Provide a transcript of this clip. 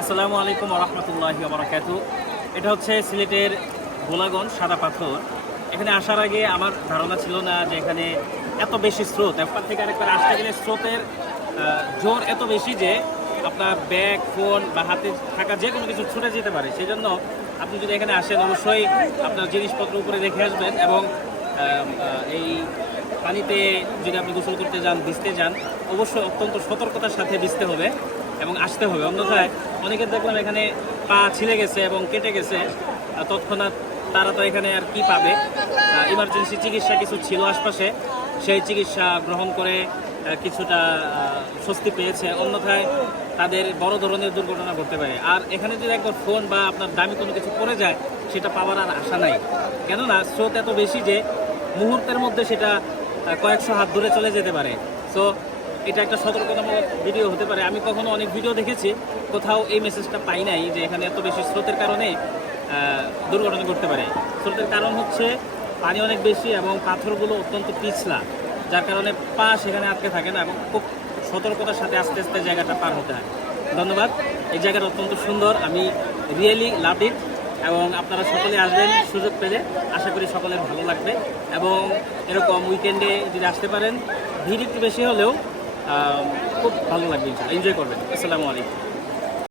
আসসালামু আলাইকুম রহমতুল্লাহি বরাকাত এটা হচ্ছে সিলেটের গোলাগঞ্জ সাদা পাথর। এখানে আসার আগে আমার ধারণা ছিল না যে এখানে এত বেশি স্রোত। একবার থেকে আরেকবার আসতে গেলে স্রোতের জোর এত বেশি যে আপনার ব্যাগ, ফোন বা হাতে থাকা যে কোনো কিছু ছুটে যেতে পারে। সেই জন্য আপনি যদি এখানে আসেন, অবশ্যই আপনার জিনিসপত্র উপরে রেখে আসবেন এবং এই পানিতে যদি আপনি গোসল করতে যান, ভিজতে যান, অবশ্যই অত্যন্ত সতর্কতার সাথে ভিজতে হবে। এবং আসতে হবে। অন্যথায় অনেকে দেখলাম এখানে পা ছিলে গেছে এবং কেটে গেছে। তৎক্ষণাৎ তারা তো এখানে আর কি পাবে? ইমার্জেন্সি চিকিৎসা কিছু ছিল আশপাশে। সেই চিকিৎসা গ্রহণ করে কিছুটা স্বস্তি পেয়েছে। অন্যথায় তাদের বড় ধরনের দুর্ঘটনা ঘটতে পারে। আর এখানে যদি একবার ফোন বা আপনার দামি কোনো কিছু পড়ে যায়, সেটা পাওয়ার আর আশা নাই। কেননা, স্রোত এত বেশি যে মুহূর্তের মধ্যে সেটা কয়েকশো হাত ধরে চলে যেতে পারে। সো এটা একটা সতর্কতামূলক ভিডিও হতে পারে। আমি কখনো অনেক ভিডিও দেখেছি, কোথাও এই মেসেজটা পাই নাই যে এখানে এত বেশি স্রোতের কারণে দুর্ঘটনা ঘটতে পারে। স্রোতের কারণ হচ্ছে পানি অনেক বেশি এবং পাথরগুলো অত্যন্ত পিছলা, যার কারণে পা সেখানে আটকে থাকে না এবং খুব সতর্কতার সাথে আস্তে আস্তে জায়গাটা পার হতে হয়। ধন্যবাদ। এই জায়গাটা অত্যন্ত সুন্দর। আমি রিয়েলি লাভ ইট এবং আপনারা সকলে আসবেন সুযোগ পেলে। আশা করি সকলের ভালো লাগবে এবং এরকম উইকেন্ডে যদি আসতে পারেন, ভিড় একটু বেশি হলেও খুব ভালো লাগবে এনজয় করবেন। আসসালামু আলাইকুম।